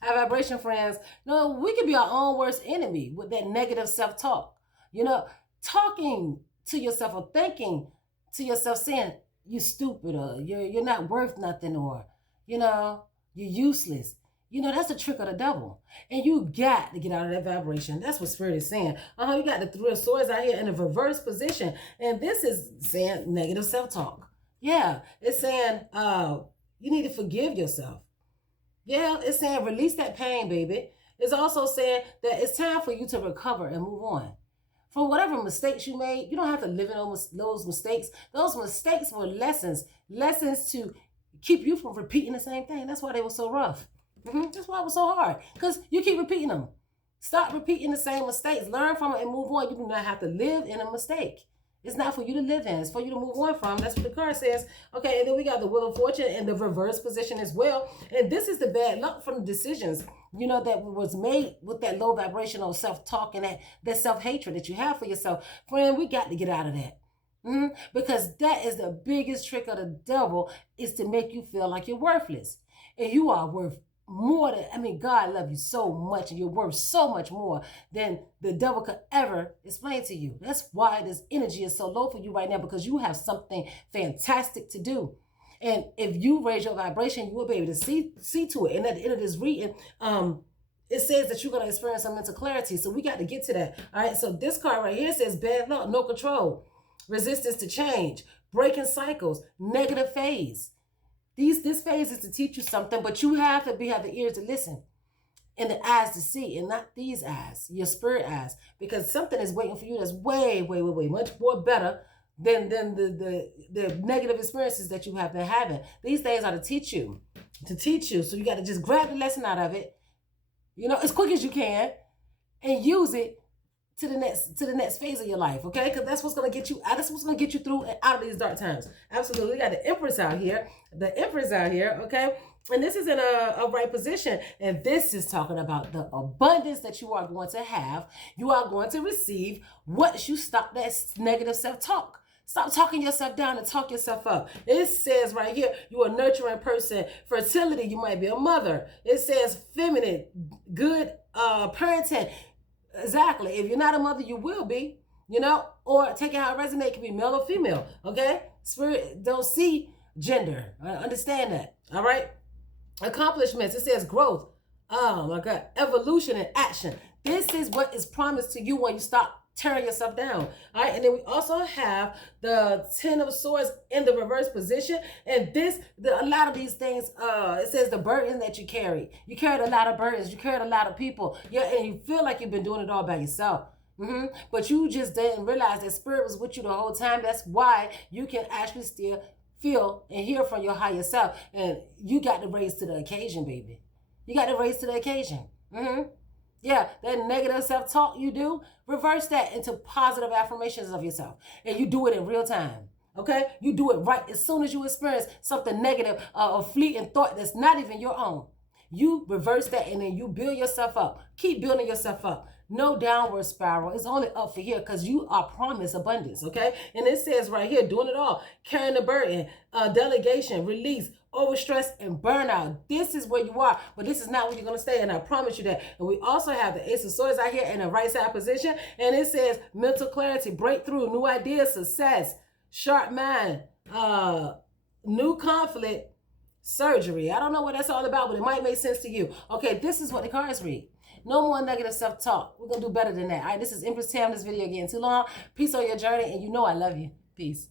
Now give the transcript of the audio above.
High vibration friends, we can be our own worst enemy with that negative self-talk. You know, talking to yourself or thinking to yourself saying you stupid or you're not worth nothing or you know you're useless. That's the trick of the devil. And you got to get out of that vibration. That's what Spirit is saying. You got the Three of Swords out here in a reverse position. And this is saying negative self-talk. Yeah, it's saying you need to forgive yourself. Yeah, it's saying release that pain, baby. It's also saying that it's time for you to recover and move on. From whatever mistakes you made, you don't have to live in those mistakes. Those mistakes were lessons. Lessons to keep you from repeating the same thing. That's why they were so rough. That's why it was so hard. Because you keep repeating them. Stop repeating the same mistakes. Learn from it and move on. You do not have to live in a mistake. It's not for you to live in. It's for you to move on from. That's what the card says. Okay, and then we got the Wheel of Fortune in the reverse position as well. And this is the bad luck from the decisions, that was made with that low vibrational self-talk and that self-hatred that you have for yourself. Friend, we got to get out of that. Because that is the biggest trick of the devil, is to make you feel like you're worthless. And you are worth more than, God loves you so much and you're worth so much more than the devil could ever explain to you. That's why this energy is so low for you right now, because you have something fantastic to do. And if you raise your vibration, you will be able to see to it. And at the end of this reading, it says that you're going to experience some mental clarity. So we got to get to that. All right. So this card right here says bad luck, no control, resistance to change, breaking cycles, negative phase. This phase is to teach you something, but you have to have the ears to listen and the eyes to see, and not these eyes, your spirit eyes, because something is waiting for you that's way, way, way, way much more better than the negative experiences that you have been having. These things are to teach you. So you got to just grab the lesson out of it, as quick as you can, and use it to the next phase of your life, okay? Because that's what's gonna get you out. That's what's gonna get you through and out of these dark times. Absolutely. We got the Empress out here. Okay? And this is in a right position. And this is talking about the abundance that you are going to have. You are going to receive once you stop that negative self-talk. Stop talking yourself down and talk yourself up. It says right here, you're a nurturing person. Fertility, you might be a mother. It says feminine, good parenting. Exactly. If you're not a mother, you will be, or take it how it resonates. It can be male or female. Okay. Spirit don't see gender. Understand that. All right. Accomplishments. It says growth. Oh my God. Evolution and action. This is what is promised to you when you stop tearing yourself down. All right. And then we also have the Ten of Swords in the reverse position. And a lot of these things, it says the burden that you carry. You carried a lot of burdens. You carried a lot of people. Yeah, and you feel like you've been doing it all by yourself. But you just didn't realize that Spirit was with you the whole time. That's why you can actually still feel and hear from your higher self. And you got to raise to the occasion, baby. You got to raise to the occasion. Yeah, that negative self-talk you do, reverse that into positive affirmations of yourself. And you do it in real time. Okay? You do it right as soon as you experience something negative, a fleeting thought that's not even your own. You reverse that and then you build yourself up. Keep building yourself up. No downward spiral. It's only up for here because you are promised abundance, okay? And it says right here, doing it all, carrying the burden, delegation, release, overstress, and burnout. This is where you are, but this is not where you're going to stay, and I promise you that. And we also have the Ace of Swords out here in the right side position, and it says mental clarity, breakthrough, new ideas, success, sharp mind, new conflict, surgery. I don't know what that's all about, but it might make sense to you. Okay, this is what the cards read. No more negative self-talk. We're going to do better than that. All right, this is Empress Tam. This video getting too long. Peace on your journey, and you know I love you. Peace.